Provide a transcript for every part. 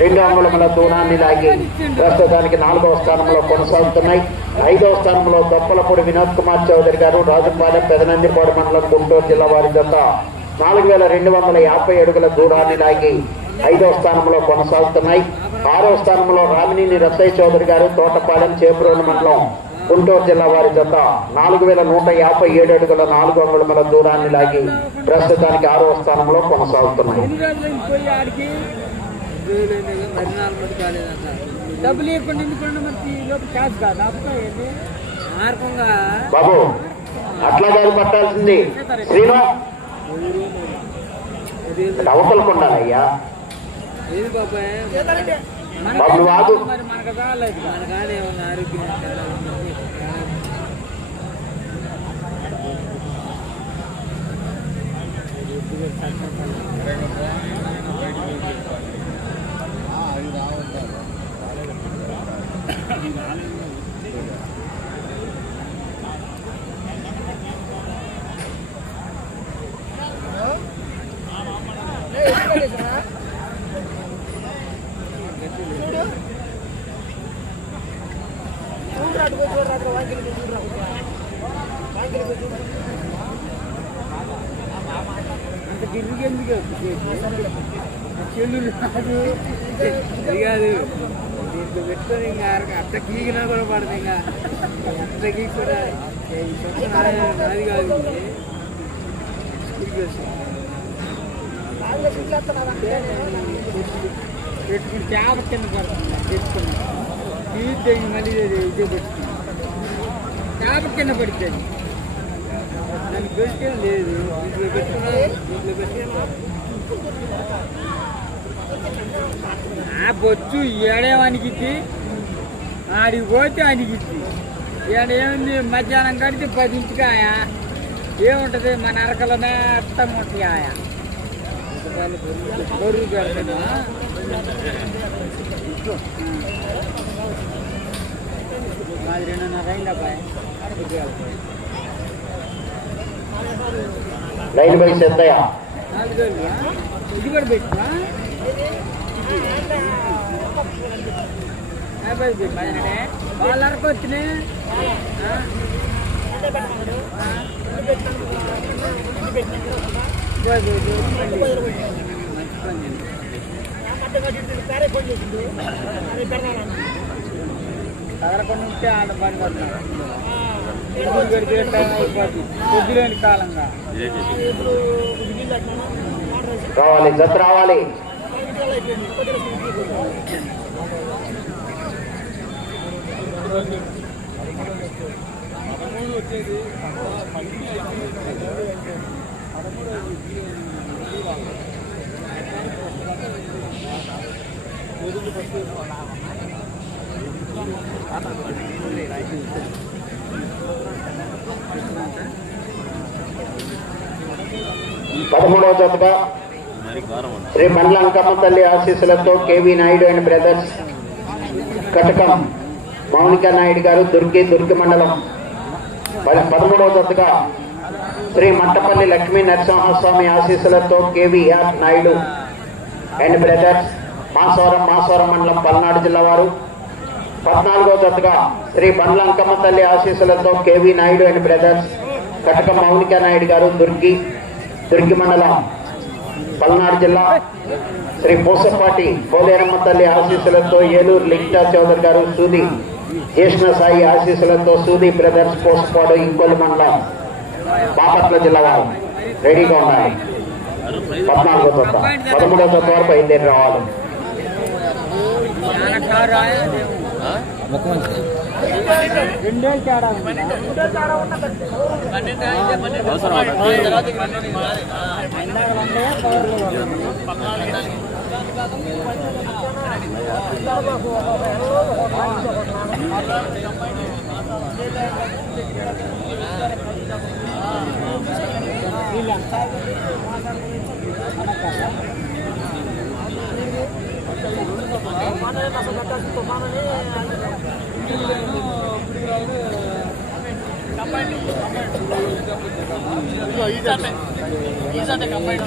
రెండు అంగుళముల దూరాన్ని లాగి ప్రస్తుతానికి నాలుగవ స్థానంలో కొనసాగుతున్నాయి. ఐదవ స్థానంలో దొప్పలపూడి వినోద్ కుమార్ చౌదరి గారు రాజుపాలెం పెదనందిపాడు మండలం గుంటూరు జిల్లా వారి జత. నాలుగు వేల రెండు వందల యాభై అడుగుల దూరాన్ని లాగి ఐదవ స్థానంలో కొనసాగుతున్నాయి. ఆరవ స్థానంలో రామినేని రత్తయ్య చౌదరి గారు తోటపాలెం చేపురోలు మండలం గుంటూరు జిల్లా వారి జత. నాలుగు వేల నూట యాభై ఏడు అడుగుల నాలుగు అంగుళముల దూరాన్ని లాగి ప్రస్తుతానికి ఆరవ స్థానంలో కొనసాగుతున్నాయి. డబ్బులు ఇవ్వకుండా ఎందుకుండా మరి? క్యాష్ కాదు? అప్పుడు ఏంటి మార్గంగా బాబు అట్లా కాదు పట్టాల్సింది. శ్రీను అవతలకుండాలయ్యా ఏది బాబాయ్ బాబు మనకు ఉన్న ఆరోగ్యం. చెల్లు కాదు. దీంట్లో పెట్టుకొని ఇంకా అట్ట గీకినా కూడా పడదు ఇంకా. అట్ట గీకి కూడా ఈ కాదు. పెట్టుకుని చేప కింద పడుతుంది పెట్టుకున్నా తీస్తే మళ్ళీ ఇదే పెట్టుకున్నా చేప కింద పడితే దానికి దొరికే లేదు. ఇంట్లో పెట్టుకున్నా ఇంట్లో పెట్టుకున్నా. ఆ బొచ్చు ఏడేమనికిద్ది ఆడికి పోతే అనిగిద్ది ఏడేముంది మధ్యాహ్నం కడితే పదింటికి ఆయా ఏముంటది? మన అరకల మేత్తం ఉంటాయి ఆయా బరువు పెడతాడు మాది రెండున్నర అయింది అబ్బాయి. ఇది కూడా పెట్టినే వాళ్ళ అరకు వచ్చినాయి కదలకుండా ఉంటే ఆడ పని పడతారు గడిపే టైం అయిపోతుంది పదమూడు వచ్చేది రావాలి పదమూడవ జతగా శ్రీ మండల అంకమ్మ తల్లి ఆశీస్సులతో K V Naidu and brothers Katakam Mounika Naidu గారు దుర్గి దుర్గి మండలం. పద- పదమూడవ దశగా శ్రీ మట్టపల్లి లక్ష్మీ నరసింహస్వామి ఆశీస్సులతో KVR Naidu and brothers Masavaram Masavaram మండలం పల్నాడు జిల్లా వారు. పద్నాలుగో దశగా శ్రీ బండ్ల అంకమ్మ తల్లి ఆశీస్సులతో K V Naidu and brothers Katakam Mounika Naidu గారు దుర్గి దుర్గి మండలం. పల్నాడు జిల్లా శ్రీ పూసపాటి పోలేరమ్మ తల్లి ఆశీస్సులతో ఏలూరు లింకా చౌదరి గారు సూది కృష్ణ సాయి ఆశీస్సులతో సూది బ్రదర్స్ పూసపాడు ఇంకొల్లి మండలం బాపట్ల జిల్లా వారు. రెడీగా ఉండాలి. పద్నాలుగో జత పదమూడో జత వరకు బయలుదేరి రావాలి. చాలా కారు ఆయా రెండేళ్ళు తేడా ఉంది. ఇందాక కంబైన్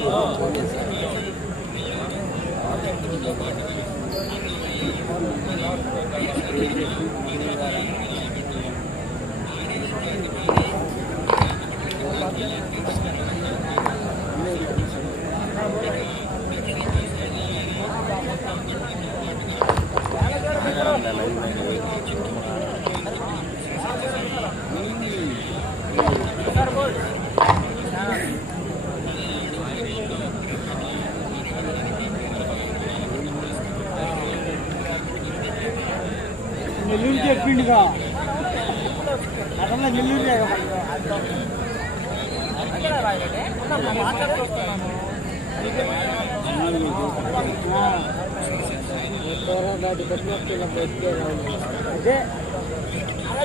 Ah. అదే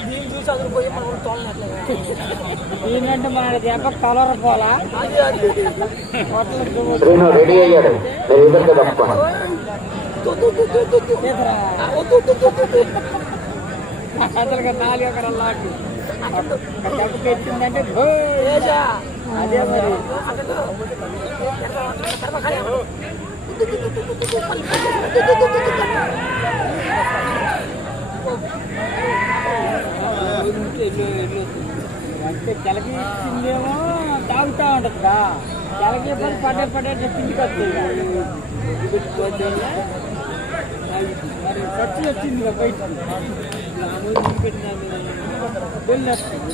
దీన్ని చూసి అదురు పోయి మనం తోలనట్లేదు మన దెబ్బ కలర్ పోలా రెడీ అయ్యాడు. నాలుగు ఎకరాల లాంటి పెట్టిందంటే అదే మరి అంటే తెలకి ఇచ్చిందేమో తాగుతా ఉంటుందా తెలకి పని పడే పడే పిండికి వస్తుంది మరి ఖర్చు వచ్చింది కదా బయట వెళ్ళేస్తుంది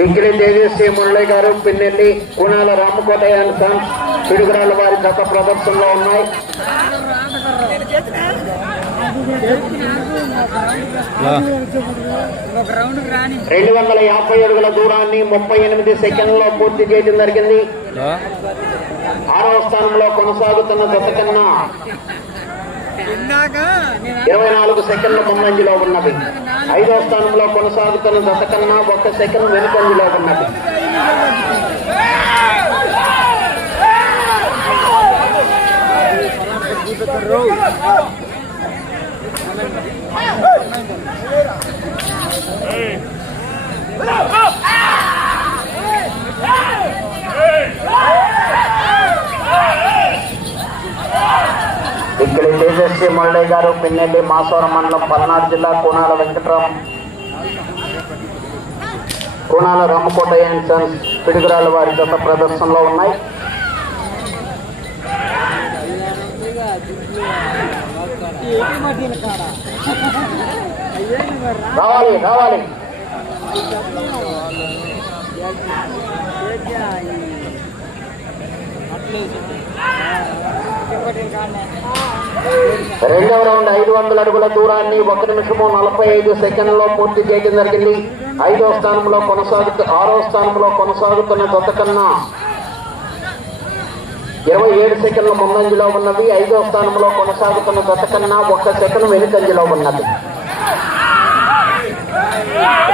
పింకిలి తేజస్వి మురళి గారు పిన్నెల్లి కూనాల రామకోటయ్య అండ్ సన్స్ పిడుగురాల వారి గత ప్రదర్శనలో ఉన్నాయి. రౌండ్ వందల యాభై అడుగుల దూరాన్ని ముప్పై ఎనిమిది సెకండ్లో పూర్తి చేయడం జరిగింది. ఆరవ స్థానంలో కొనసాగుతున్న జత కన్నా ఇరవై నాలుగు సెకండ్ల ముందంజలో ఉన్నది. ఐదవ స్థానంలో కొనసాగుతున్న జత కన్నా ఒక్క సెకండ్ వెనుకంజలో ఉన్నది. ఇక్కడ తేజస్వి మురళి గారు పిన్నెల్లి మాసవరం మండలం పల్నాడు జిల్లా కోనాల వెంకటరామ్ కోనాల రామకోటయ్య అండ్ సన్స్ పిడుగురాల వారి గత ప్రదర్శనలో ఉన్నాయి. రావాలి రావాలి. అట్లే రెండవ రౌండ్ ఐదు వందల అడుగుల దూరాన్ని ఒక నిమిషము నలభై ఐదు సెకండ్లో పూర్తి చేయడం జరిగింది. ఐదో స్థానంలో కొనసాగుతూ ఆరో స్థానంలో కొనసాగుతున్న జత కన్నా ఇరవై ఏడు సెకండ్ల ముందంజలో ఉన్నది ఐదో స్థానంలో కొనసాగుతున్న జత కన్నా ఒక్క సెకండ్ వెనుకంజలో ఉన్నది.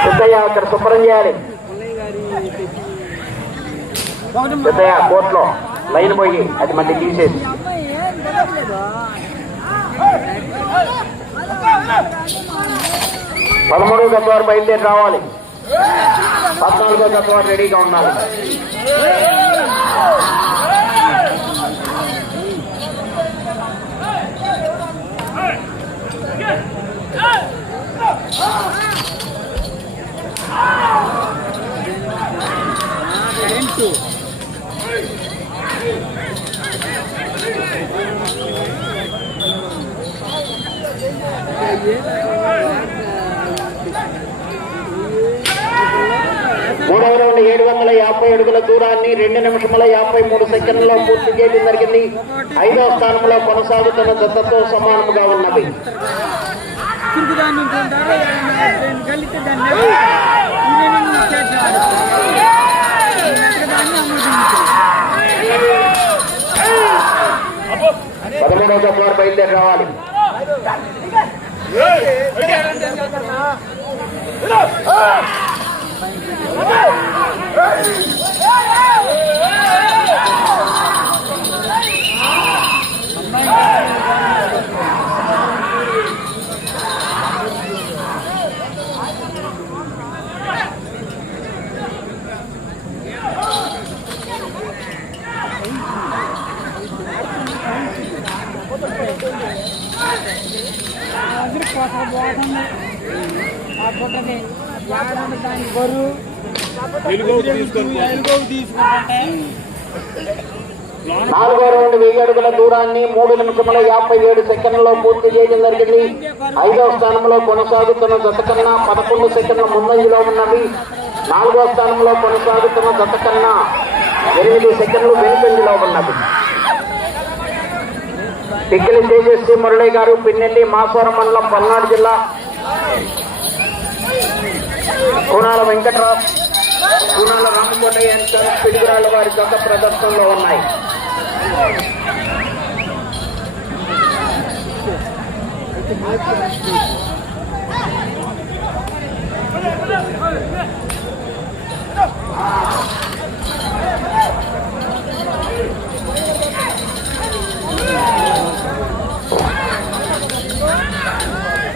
సిద్ధయ్య అక్కడ శుభ్రం చేయాలి. సిద్ధయ్య కోర్టులో లైన్ పోయి అది మళ్ళీ తీసేసి. పదమూడో తత్వారు బయలుదేరి రావాలి. పద్నాలుగో తత్వారు రెడీగా ఉండాలి కరెంటు మూడవ రౌండ్ ఏడు వందల యాభై అడుగుల దూరాన్ని రెండు నిమిషముల యాభై మూడు సెకండ్లలో చేయడం జరిగింది ఐదో స్థానంలో కొనసాగుతున్న దత్తతో సమానముగా ఉన్నది తిరుగుదాన్ని ఉంటుంటారు దాన్ని పదమూడవ గత బయలుదేరి రావాలి నాలుగో రౌండ్ వెయ్యి అడుగుల దూరాన్ని మూడు నిమిషముల యాభై ఏడు సెకండ్లలో పూర్తి చేయడం జరిగింది. ఐదో స్థానంలో కొనసాగుతున్న జత కన్నా పదకొండు సెకండ్ల ముందంజలో ఉన్నది. నాలుగో స్థానంలో కొనసాగుతున్న జత కన్నా ఎనిమిది సెకండ్లు వెనుకంజలో ఉన్నది. పిక్కిలి తేజస్వి మురళి గారు పిన్నెల్లి మాసవరం మండలం పల్నాడు జిల్లా. కోనాల వెంకట్రావు. గుణాల రామకోటయ్య అండ్ పిడుగురాళ్ళ వారి గత ప్రదర్శనలో ఉన్నాయి.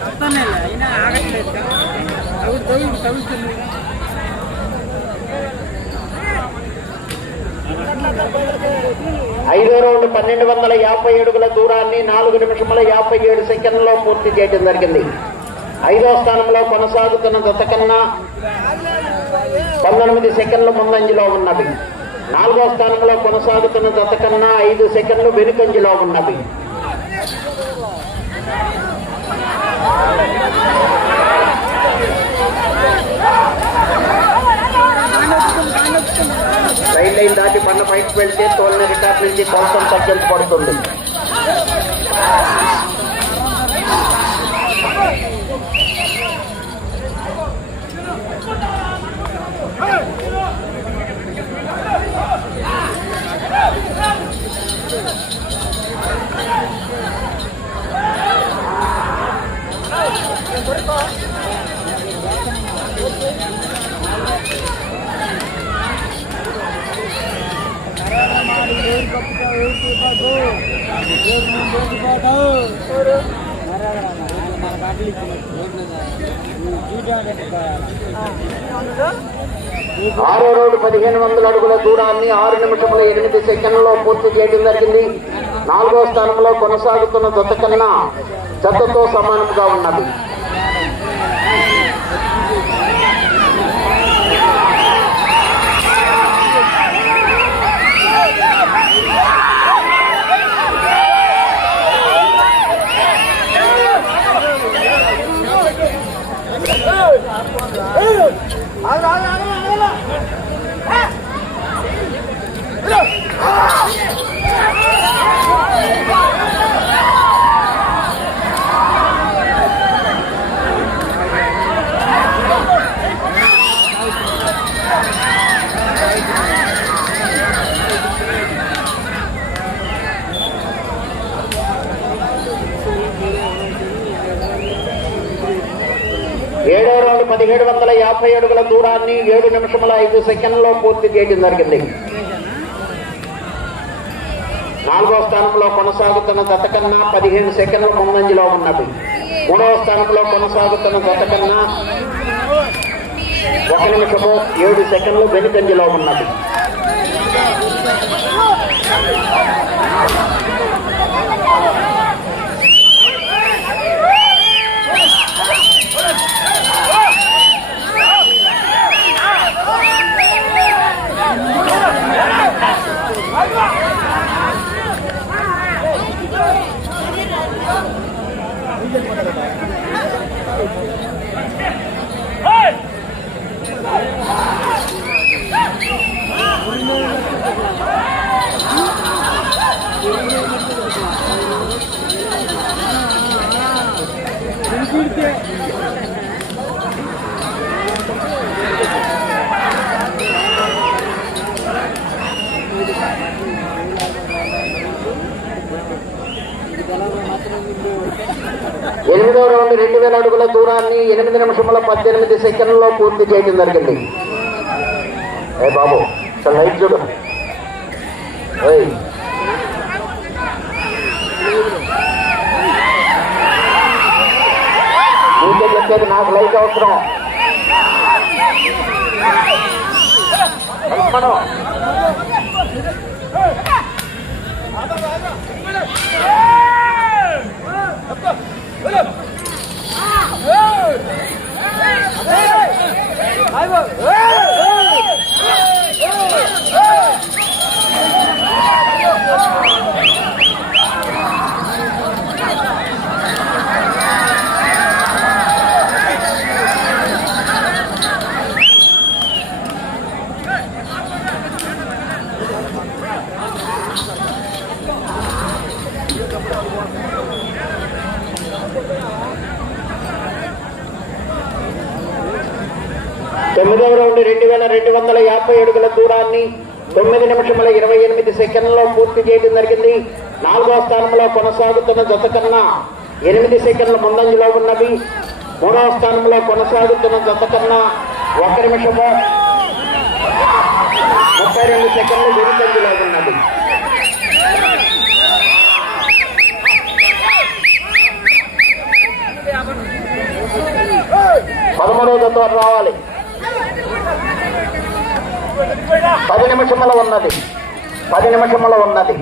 వస్తానే ఐదో రౌండ్ పన్నెండు వందల యాభై అడుగుల దూరాన్ని నాలుగు నిమిషముల యాభై ఏడు సెకండ్లలో పూర్తి చేయడం జరిగింది. ఐదో స్థానంలో కొనసాగుతున్న జత కన్నా పంతొమ్మిది సెకండ్లు ముందంజలో ఉన్నవి. నాలుగో స్థానంలో కొనసాగుతున్న జత కన్నా ఐదు సెకండ్లు వెనుకంజలో ఉన్నవి. రైల్ లైన్ దాటి పన్న బయటకు వెళ్తే తోలిన రికార్డ్ నుంచి కొంచెం తగ్గించబడుతుంది ఆరో రోడ్డు పదిహేను వందల అడుగుల దూరాన్ని ఆరు నిమిషముల ఎనిమిది సెకండ్లలో పూర్తి చేయడం జరిగింది. నాలుగో స్థానంలో కొనసాగుతున్న జత కన్నా జతతో సమానంగా ఉన్నది. ఏడో వాళ్ళు పదిహేడు వందల యాభై అడుగుల దూరాన్ని ఏడు నిమిషముల ఐదు సెకండ్లలో పూర్తి చేయడం జరిగింది. నాలుగో స్థానంలో కొనసాగుతున్న గత కన్నా పదిహేను సెకండ్ల ముందంజలో ఉన్నది. మూడవ స్థానంలో కొనసాగుతున్న గత కన్నా ఒక నిమిషము ఏడు సెకండ్లు వెనుకంజలో ఉన్నది. ఎనిమిదో రౌండ్ రెండు వేల అడుగుల దూరాన్ని ఎనిమిది నిమిషముల పద్దెనిమిది సెకండ్లలో పూర్తి చేయడం జరిగింది. ఏ బాబు చాలా లైట్ చూడు. ఏయ్. నీకే లైట్ అవసరం లక్ష్మణు, తొమ్మిదవ రౌండ్ రెండు వేల రెండు వందల యాభై అడుగుల దూరాన్ని తొమ్మిది నిమిషముల ఇరవై ఎనిమిది సెకండ్లలో పూర్తి చేయడం జరిగింది. నాలుగో స్థానంలో కొనసాగుతున్న జత కన్నా ఎనిమిది సెకండ్ల ముందంజలో ఉన్నది మూడవ స్థానంలో కొనసాగుతున్న జత కన్నా ఒక నిమిషము ముప్పై రెండు సెకండ్లు వెనుకంజలో ఉన్నది పదమూడవ జత రావాలి. పది నిమిషముల ఉన్నది. పది నిమిషముల ఉన్నది.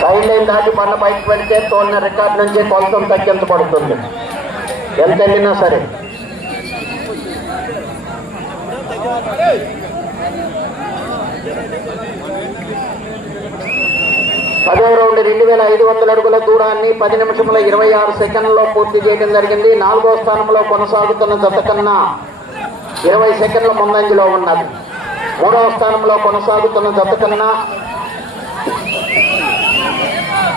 సైడ్ లైన్ దాటి బండ బయటకు వెళ్తే తోలిన రికార్డు నుంచి కొలతం తగ్గించబడుతుంది. ఎంత వెళ్ళినా సరే. పదో రౌండ్ రెండు వేల ఐదు వందల అడుగుల దూరాన్ని పది నిమిషముల ఇరవై ఆరు సెకండ్లలో పూర్తి చేయడం జరిగింది. నాలుగో స్థానంలో కొనసాగుతున్న జత కన్నా ఇరవై సెకండ్ల ముందంజలో ఉన్నది. మూడవ స్థానంలో కొనసాగుతున్న జత కన్నా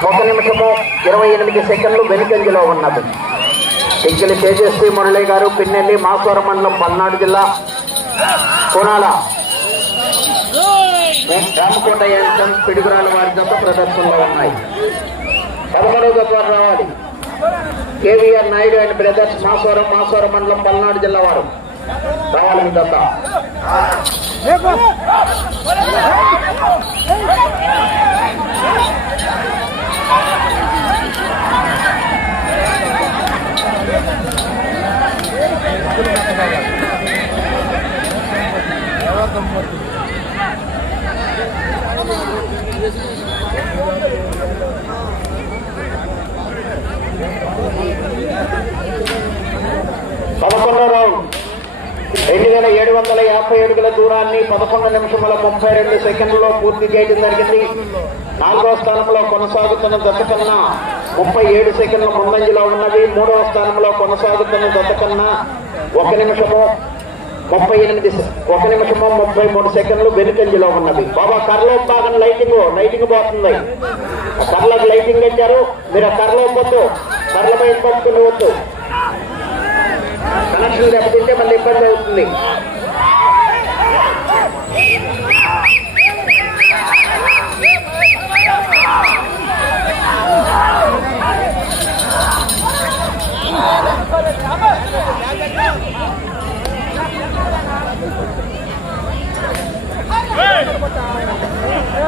ఒక నిమిషము ఇరవై ఎనిమిది సెకండ్లు వెనుకంజలో ఉన్నది. టిక్కిలి తేజస్వి మురళి గారు పిన్నెల్లి మాసవరం మండలం పల్నాడు జిల్లా కోనాల. రామకోట యంత్రం పిడుగురాల వారి జత ప్రదర్శనలో ఉన్నాయి. పదమూడవ జత వారు రావాలి. KVR Naidu and brothers Masavaram Masavaram మండలం పల్నాడు జిల్లా వారు. రావాలి మీ జత. పదకొండో రౌండ్. రెండు వేల ఏడు వందల యాభై అడుగుల దూరాన్ని పదకొండు నిమిషముల ముప్పై రెండు సెకండ్లలో పూర్తి చేయడం జరిగింది. నాలుగవ స్థానంలో కొనసాగుతున్న దశ కన్నా ముప్పై ఏడు సెకండ్ల ముందంజలో ఉన్నది. మూడవ స్థానంలో కొనసాగుతున్న దశ కన్నా ఒక నిమిషము ముప్పై ఎనిమిది ఒక నిమిషము ముప్పై మూడు సెకండ్లు వెనుకంజలో ఉన్నది. బాబా కర్లో భాగం లైటింగ్ లైటింగ్ పోతుంది. కర్లకు కర్రలకు లైటింగ్ పెట్టారు. మీరు ఆ కర్లో పొద్దు. కర్ల పై పంపుకుని వద్దు కనెక్షన్ దెబ్బతింటే మళ్ళీ ఇబ్బంది అవుతుంది.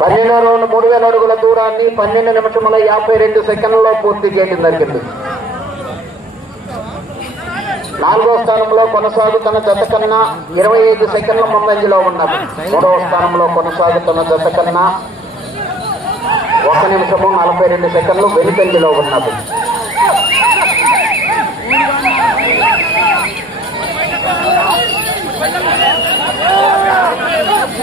పన్నెండు రౌండ్ మూడు వేల అడుగుల దూరాన్ని పన్నెండు నిమిషముల యాభై రెండు సెకండ్లలో పూర్తి చేయడం జరిగింది. నాలుగో స్థానంలో కొనసాగుతున్న జత కన్నా ఇరవై ఐదు సెకండ్ల ముందంజలో ఉన్నది. మూడవ స్థానంలో కొనసాగుతున్న జత కన్నా ఒక నిమిషము నలభై రెండు సెకండ్లు వెనుకంజలో ఉన్నది.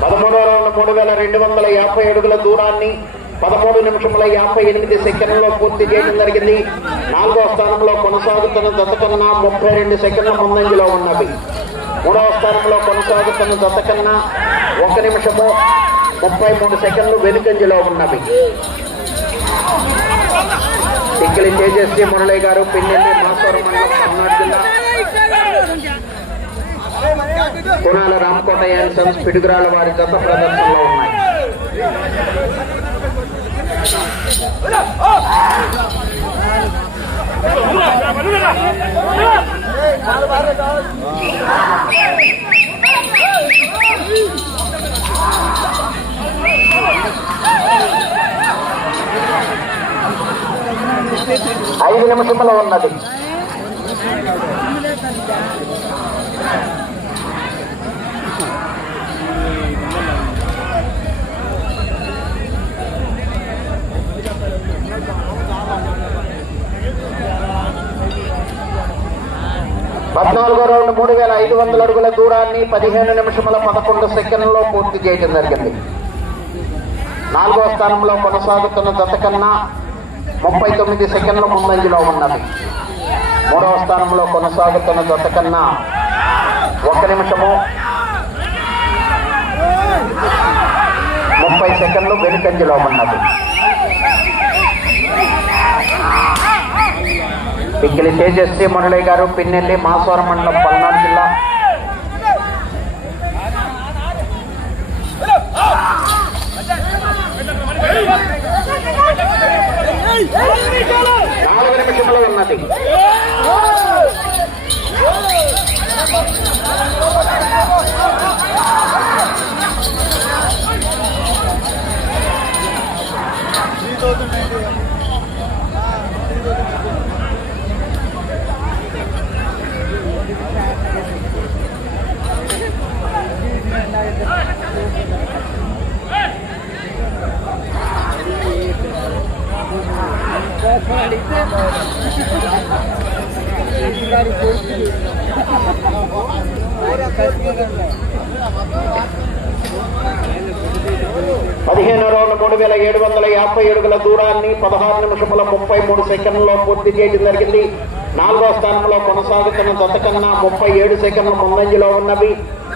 పదమూడవ రౌండ్ మూడు వేల రెండు వందల యాభై అడుగుల దూరాన్ని పదమూడు నిమిషముల యాభై ఎనిమిది సెకండ్లలో పూర్తి చేయడం జరిగింది. నాలుగో స్థానంలో కొనసాగుతున్న జత కన్నా ముప్పై రెండు సెకండ్ల ముందంజలో ఉన్నవి. మూడవ స్థానంలో కొనసాగుతున్న జత కన్నా ఒక నిమిషము ముప్పై మూడు సెకండ్లు వెనుకంజలో ఉన్నవి. టిక్కిలి తేజస్వి మురళి గారు పిన్నెల్లి మాసవరం కుణాల రామకోట అండ్ సన్స్ పిడుగురాల వారి గత ప్రదర్శనలో ఉన్నాయి. Oh, ఐదు నిమిషముల ఉన్నది. పద్నాలుగో రౌండ్ మూడు వేల ఐదు వందల అడుగుల దూరాన్ని పదిహేను నిమిషముల పదకొండు సెకండ్లలో పూర్తి చేయడం జరిగింది. నాలుగో స్థానంలో కొనసాగుతున్న జత కన్నా ముప్పై తొమ్మిది సెకండ్ల ముందంజలో ఉన్నది. మూడవ స్థానంలో కొనసాగుతున్న జత కన్నా ఒక నిమిషము ముప్పై సెకండ్లు వెనుకంజలో ఉన్నది. పిక్కిలి తేజస్వి మురళి గారు పిన్నెల్లి మాసవరం మండలం పల్నాడు జిల్లా. నాలుగు నిమిషంలో ఉన్నది అడిగితే పదిహేను రౌండ్ మూడు వేల ఏడు వందల యాభై ఏడుగుల దూరాన్ని పదహారు నిమిషముల ముప్పై మూడు సెకండ్లో పూర్తి చేయడం జరిగింది. నాలుగో స్థానంలో కొనసాగుతున్న జత కన్నా ముప్పై ఏడు సెకండ్ల ముందంజలో ఉన్నవి.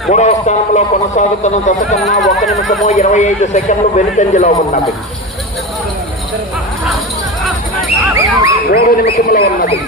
మూడవ స్థానంలో కొనసాగుతున్న జత కన్నా ఒక నిమిషము ఇరవై ఐదు సెకండ్లు వెనుకంజలో ఉన్నవి. మూడు నిమిషములు ఉన్నది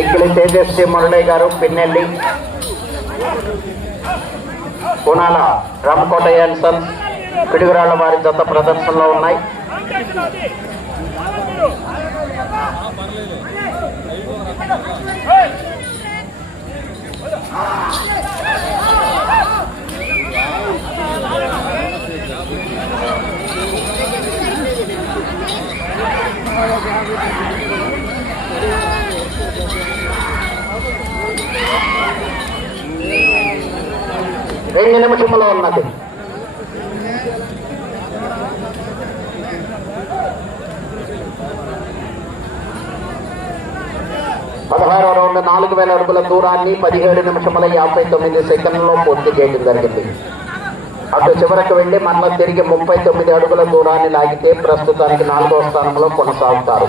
ఇక్కడ తేజస్వి మురళి గారు పిన్నెల్లి పునాల రామకోట సన్స్ పిడుగురాళ్ళ వారి జత ప్రదర్శనలో ఉన్నాయి. రెండు నిమిషములో ఉన్నది? పదహారు రౌండ్ నాలుగు వేల అడుగుల దూరాన్ని పదిహేడు నిమిషముల యాభై తొమ్మిది సెకండ్లలో పూర్తి చేయడం జరిగింది. అటు చివరకు వెళ్ళి మరలా తిరిగి ముప్పై తొమ్మిది అడుగుల దూరాన్ని లాగితే ప్రస్తుతానికి నాలుగో స్థానంలో కొనసాగుతారు.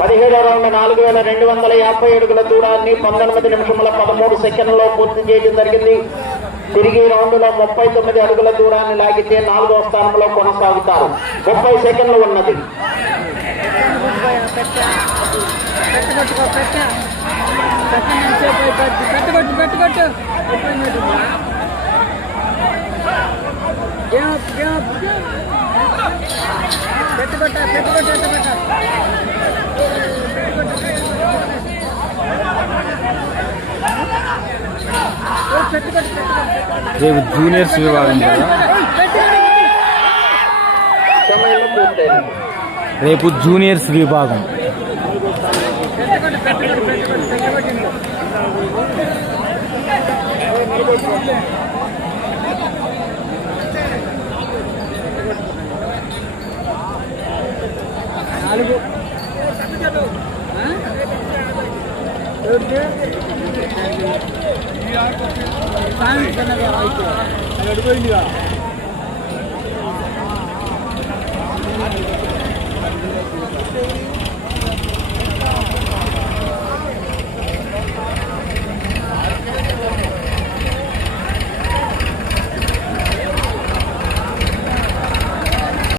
పదిహేడవ రౌండ్ నాలుగు వేల రెండు వందల యాభై అడుగుల దూరాన్ని పంతొమ్మిది నిమిషముల పదమూడు సెకండ్లలో పూర్తి చేయడం జరిగింది. తిరిగి రౌండ్లో ముప్పై తొమ్మిది అడుగుల దూరాన్ని లాగితే నాలుగో స్థానంలో కొనసాగుతారు. ముప్పై సెకండ్లు ఉన్నది. పెట్టబట్టుకో పెట్ట जूनियर्स विभाग रेप जूनियर्स विभाग అడిపోయిందిగా